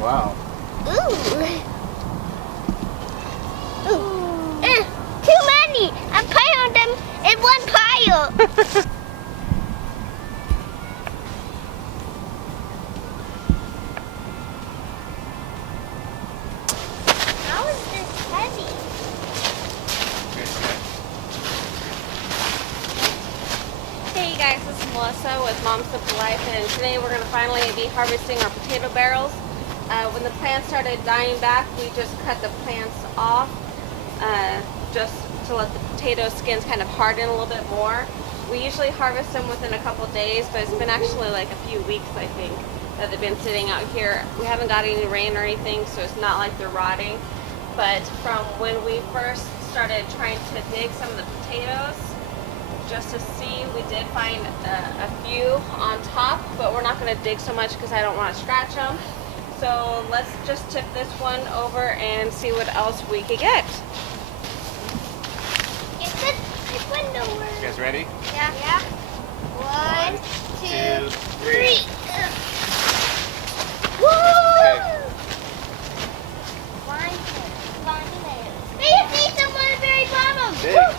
Wow. Ooh. Ooh. Too many. I piled them in one pile. How is this heavy? Hey guys, this is Melissa with Mom Simple Life, and today we're going to finally be harvesting our potato barrels. When the plants started dying back, we just cut the plants off just to let the potato skins kind of harden a little bit more. We usually harvest them within a couple days, but it's been actually like a few weeks, I think, that they've been sitting out here. We haven't got any rain or anything, so it's not like they're rotting. But from when we first started trying to dig some of the potatoes, just to see, we did find a few on top, but we're not going to dig so much because I don't want to scratch them. So let's just tip this one over and see what else we could get. Get the window. You guys ready? Yeah. Yeah. 1, 2, 3. Woo! Hey, you see someone at the very bottom. Dig.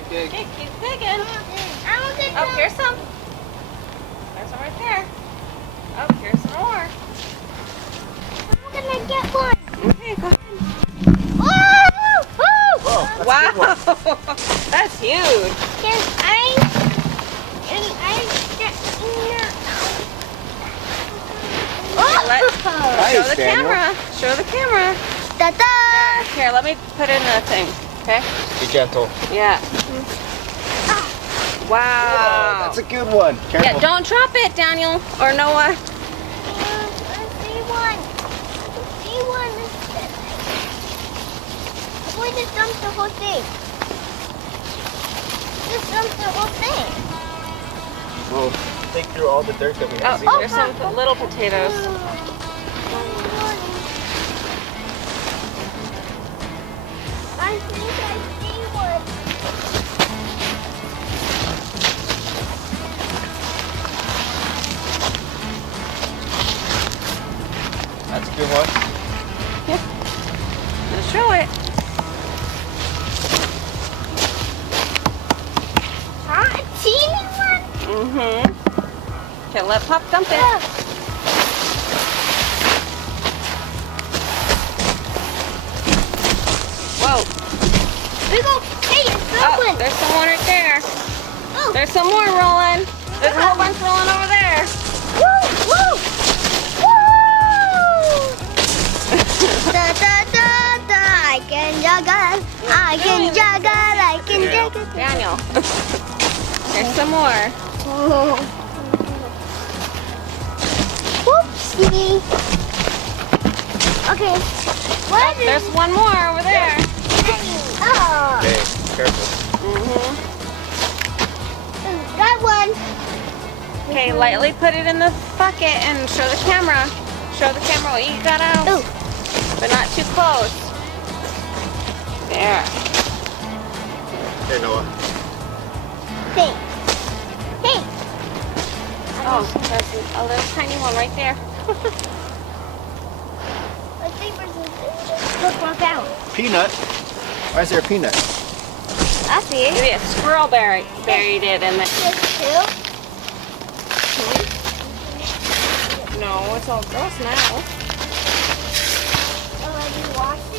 Okay, keep digging. I will get Oh, here's some. There's some right there. Oh, here's some more. I'm gonna get one. Okay, go ahead. Whoa! Whoa, that's a good one. Wow, that's huge. Can I get Show the Daniel. camera. Show the camera. Ta-da! Here, let me put in the thing. Okay? Be gentle. Yeah. Wow. Whoa, that's a good one. Careful. Yeah, don't drop it, Daniel or Noah. I see one. I'm going to dump the whole thing. Just dump the whole thing. We'll dig through all the dirt that we Oh, have. there's some little potatoes. I think I see one. That's a good one. Let's show it. A teeny one? Mm-hmm. Okay, let Pop dump it. Whoa. Big ol' hey, it's Oh, open. there's some more right there. Oh. There's some more rolling. There's a whole bunch rolling over there. Woo! Woo! Woo! Da da da da! I can juggle. I can juggle. I can juggle. Daniel. There's some more. Oh. Whoopsie. Okay. What is There's one more over there. Oh. Okay, careful. Mm-hmm. Got one. Okay, lightly put it in the bucket and show the camera. Show the camera what you got out. Ooh. But not too close. There. Here, Noah. Thanks. Thanks. Oh, there's a little tiny one right there. I think there's look out. Peanut. Why is there a peanut? I see it. Maybe a squirrel buried it in there. There's two. No, it's all gross now. Already washed it.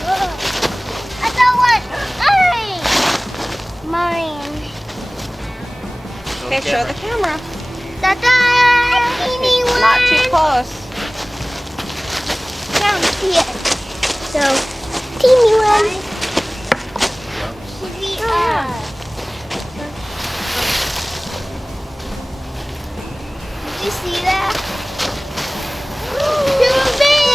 I got one. Hey! Mine. Okay, show the camera. Ta-da! Teeny one. Not too close. Can't see it. So, teeny one. Did you see that? Too big!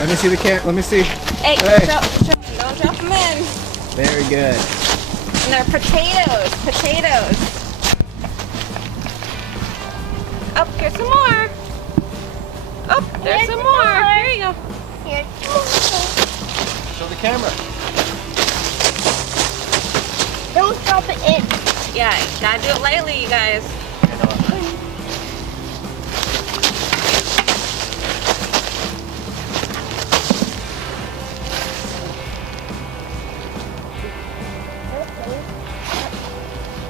Let me see the cat. Let me see. Hey, Hey. don't drop them in. Very good. And they're potatoes. Potatoes. Oh, here's some more. Oh, there's Here's some some more. more. Here you go. Here. Show the camera. Don't drop it in. Yeah, gotta do it lightly, you guys.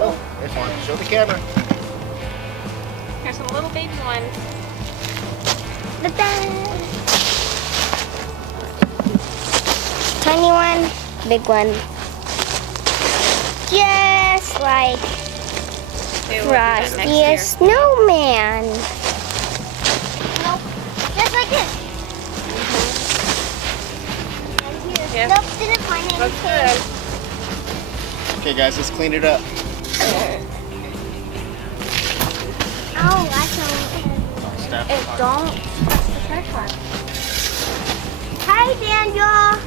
Oh, there's one. Show the camera. Here's some little baby ones. Tiny one, big one. Just like Maybe we'll do that next Frosty year. a snowman. Nope, just like this. Yeah. Nope, didn't find Looks anything. good. Okay, guys, let's clean it up. Oh, that's all. Snap Hey, don't touch the tripod. Hi, Daniel.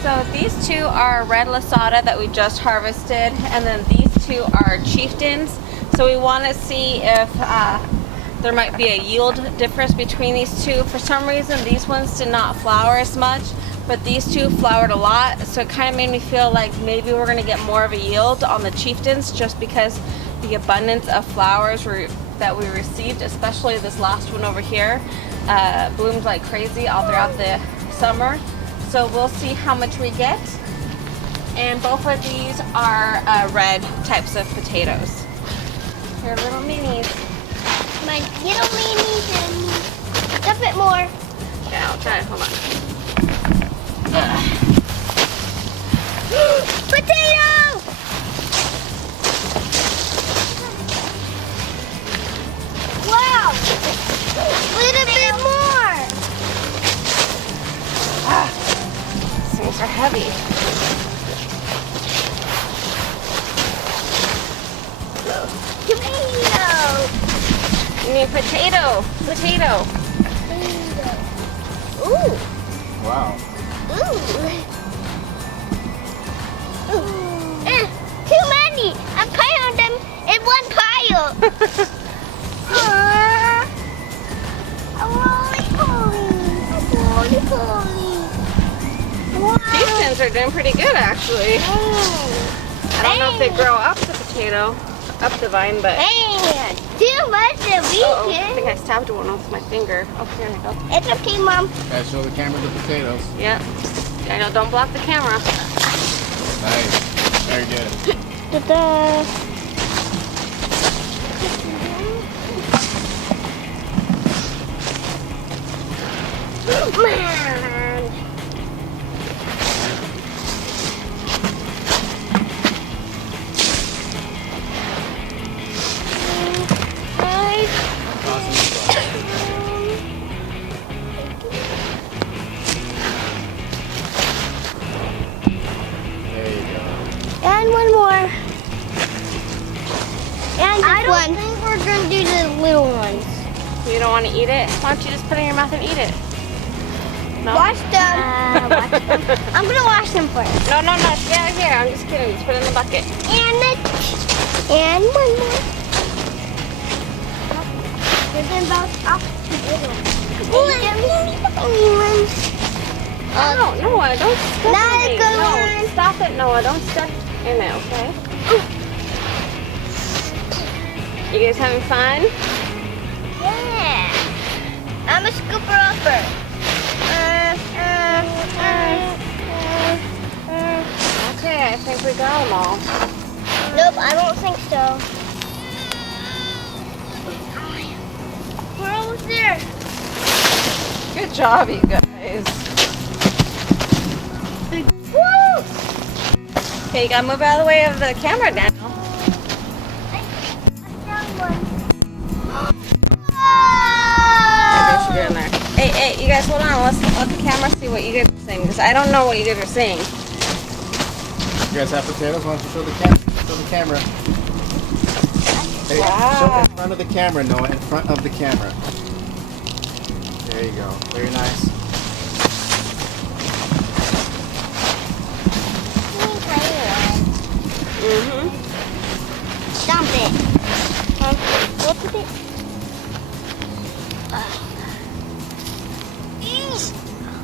So these two are red lasada that we just harvested, and then these two are chieftains. So we want to see if there might be a yield difference between these two. For some reason, these ones did not flower as much, but these two flowered a lot. So it kind of made me feel like maybe we're going to get more of a yield on the chieftains just because the abundance of flowers that we received, especially this last one over here, bloomed like crazy all throughout the summer. So we'll see how much we get. And both of these are red types of potatoes. They're little minis. My little minis and a bit more. Yeah, I'll try. Hold on. Potato! Wow! A little bit more. These things are heavy. Tomato! You need potato. Potato. Ooh! Wow. Ooh! Too many! I'm piling them in one pile! Wow. Chieftains are doing pretty good, actually. I don't know if they grow up the potato, up the vine, but... Man, too much of Uh-oh, I think vegan. I stabbed one with my finger. Oh, here we go. It's okay, Mom. Guys, show the camera the potatoes. Yeah. I know, don't block the camera. Nice. Very good. Ta-da. Man. There you go. And one more. And I don't think we're gonna do the little ones. You don't want to eat it? Why don't you just put it in your mouth and eat it? No? Wash them. I'm gonna wash them first. No, no, no. Yeah, here. I'm just kidding. Just put it in the bucket. And one more. You're gonna bounce off the little ones. Oh, Noah, don't step Not in a it. good No, one. stop it, Noah. Don't step in it, okay? You guys having fun? Yeah. I'm a scooper upper. Okay, I think we got them all. Nope, I don't think so. We're almost there. Good job, you guys. Woo! Okay, you gotta move out of the way of the camera now. I found one. Maybe she get in there. Hey, hey, you guys, hold on. Let's let the camera see what you guys are saying, because I don't know what you guys are saying. You guys have potatoes? Why don't you show the camera? Show the camera. Hey, show in front of the camera, Noah. In front of the camera. There you go. Very nice.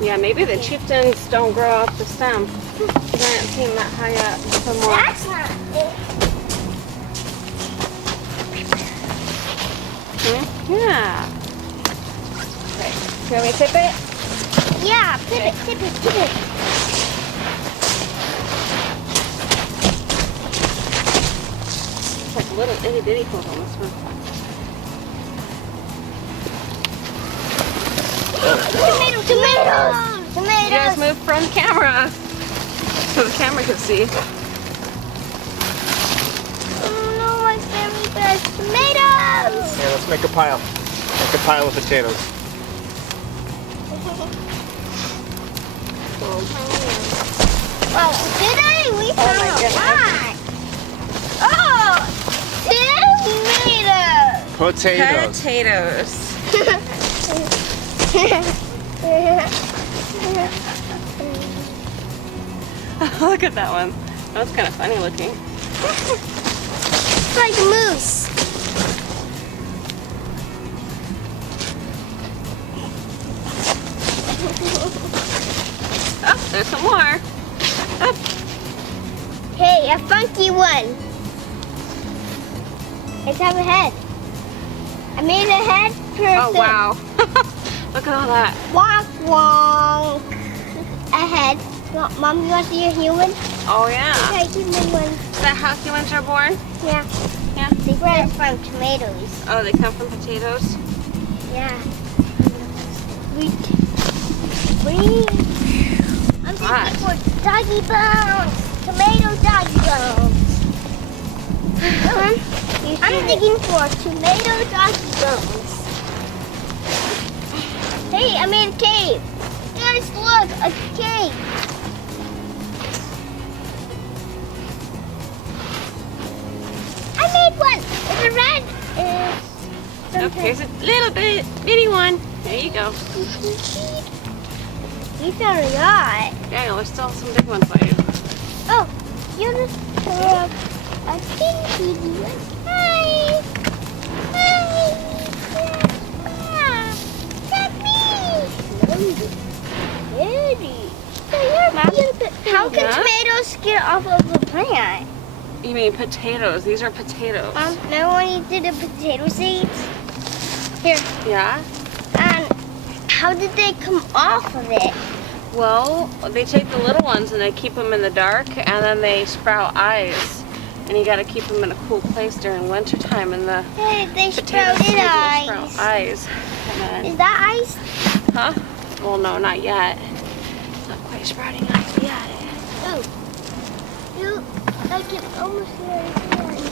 Yeah, maybe the chieftains don't grow up the stem. They aren't seem that high up somewhere. That's not it. Yeah. Okay. You want me to tip it? Yeah, tip it. It's like little itty bitty holes on this one. Tomatoes! You guys Tomatoes! move from camera so the camera can see. Oh no, my very best tomatoes! Here, let's make a pile. Make a pile of potatoes. Well, today we found my a goodness. lot. Oh! Tomatoes! Potatoes. Look at that one. That was kind of funny looking. It's like a moose. Oh, there's some more. Oh, Hey, a funky one. Let's have a head. I made a head person. oh wow. Look at all that. Wonk wonk. A head. Mom, you want to see a human? Oh yeah. Okay, human one. Is that how humans are born? Yeah. Yeah. They spread from tomatoes. Oh, they come from potatoes? Yeah. Wheat. I'm Hot. thinking for doggy bones. Tomato doggy bones. I'm thinking for tomato doggy bones. Hey, I made a cave. Guys, look, a cave. I made one. It's a red. Okay, here's a little bitty one. There you go. You found a lot. Daniel, there's still some big ones by you. Oh, you just throw a pinky one. Hi. Hi. That's me. Daddy. How can Yeah? tomatoes get off of the plant? You mean potatoes? These are potatoes. Remember when you did the potato seeds? Here. Yeah? And how did they come off of it? Well, they take the little ones and they keep them in the dark, and then they sprout eyes. And you got to keep them in a cool place during winter time, and the Hey, they potato sprouted seeds will eyes. sprout eyes. And then, Is that ice? huh? Well, no, not yet. Not quite sprouting eyes yet. Oh. You, I can almost see it. Okay.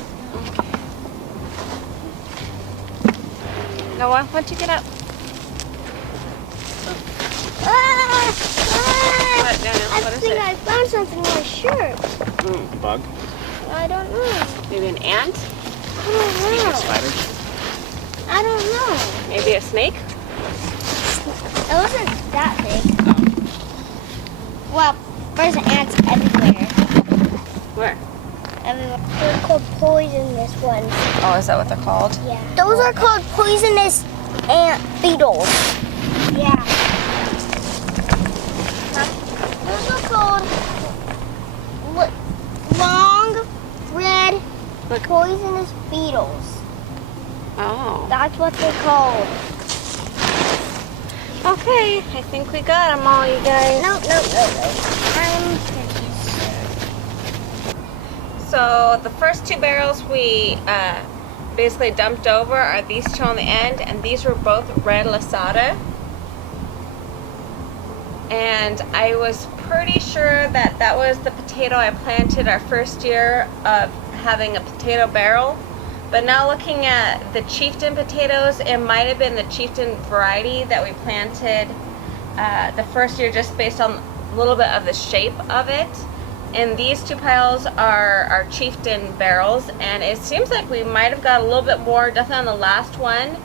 Noah, why don't you get up? What, Daniel? I What is think it? I found something in my shirt. Bug. I don't know. Maybe an ant? I don't know. Spider. I don't know. Maybe a snake? It wasn't that big. Well, there's ants everywhere. Where? Everywhere. They're called poisonous ones. Oh, is that what they're called? Yeah. Those are called poisonous ant beetles. Yeah. Those are called long, red, Look. poisonous beetles. Oh. That's what they're called. Okay, I think we got them all, you guys. No. I'm pretty sure. So the first two barrels we basically dumped over are these two on the end, and these were both red lasada. And I was pretty sure that that was the potato I planted our first year of having a potato barrel. But now looking at the Chieftain potatoes, it might have been the Chieftain variety that we planted the first year, just based on a little bit of the shape of it. And these two piles are our Chieftain barrels, and it seems like we might have got a little bit more, definitely on the last one.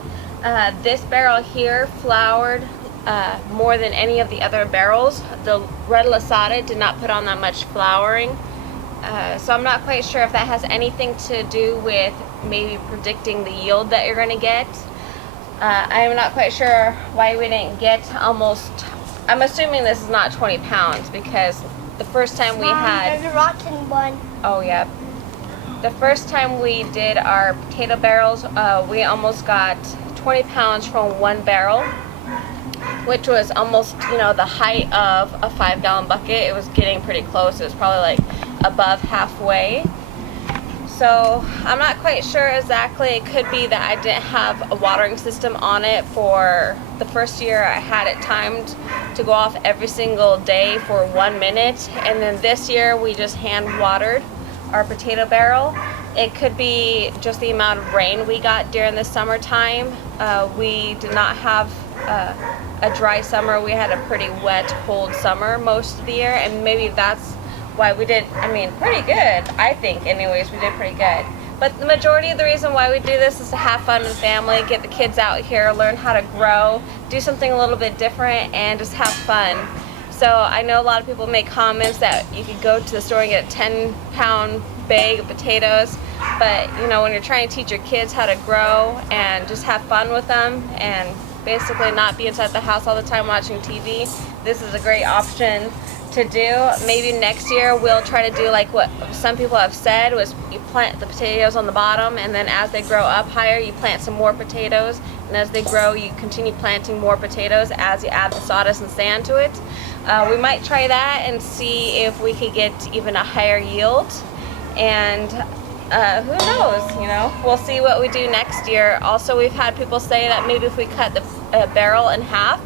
This barrel here flowered more than any of the other barrels. The red lasada did not put on that much flowering. So I'm not quite sure if that has anything to do with maybe predicting the yield that you're going to get. I'm not quite sure why we didn't get almost, I'm assuming this is not 20 pounds because the first time we had... There's a rotten one. Oh, yeah. The first time we did our potato barrels, we almost got 20 pounds from one barrel, which was almost, you know, the height of a 5-gallon bucket. It was getting pretty close. It was probably like above halfway. So I'm not quite sure exactly. It could be that I didn't have a watering system on it for the first year. I had it timed to go off every single day for 1 minute, and then this year we just hand watered our potato barrel. It could be just the amount of rain we got during the summertime. We did not have a dry summer. We had a pretty wet, cold summer most of the year, and maybe that's why we did, I mean, pretty good. I think anyways, we did pretty good. But the majority of the reason why we do this is to have fun with family, get the kids out here, learn how to grow, do something a little bit different, and just have fun. So I know a lot of people make comments that you could go to the store and get a 10-pound bag of potatoes, but you know, when you're trying to teach your kids how to grow and just have fun with them and basically not be inside the house all the time watching TV, this is a great option to do. Maybe next year we'll try to do like what some people have said, was you plant the potatoes on the bottom, and then as they grow up higher you plant some more potatoes, and as they grow you continue planting more potatoes as you add the sawdust and sand to it. We might try that and see if we could get even a higher yield, and who knows, you know, we'll see what we do next year. Also, we've had people say that maybe if we cut the barrel in half,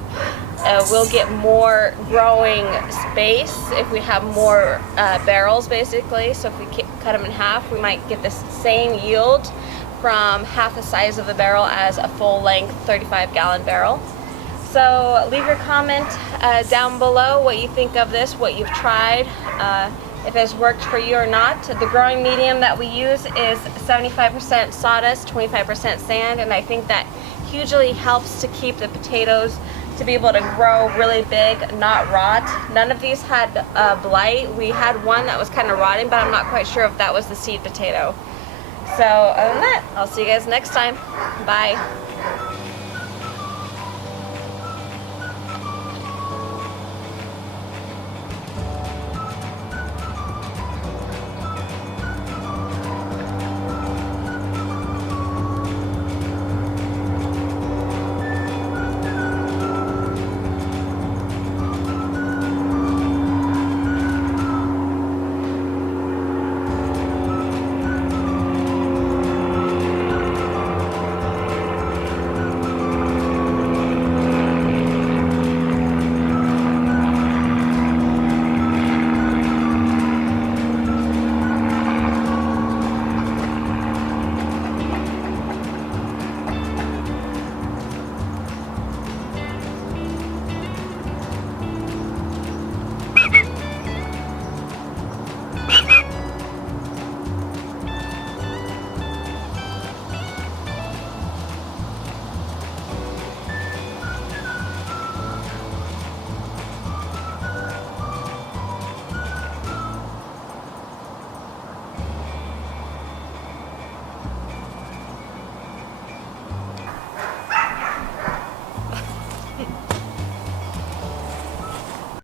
we'll get more growing space if we have more barrels, basically. So if we cut them in half, we might get the same yield from half the size of the barrel as a full-length 35-gallon barrel. So leave your comment down below what you think of this, what you've tried, if it's worked for you or not. The growing medium that we use is 75% sawdust, 25% sand, and I think that hugely helps to keep the potatoes to be able to grow really big, not rot. None of these had blight. We had one that was kind of rotting, but I'm not quite sure if that was the seed potato. So other than that, I'll see you guys next time. Bye.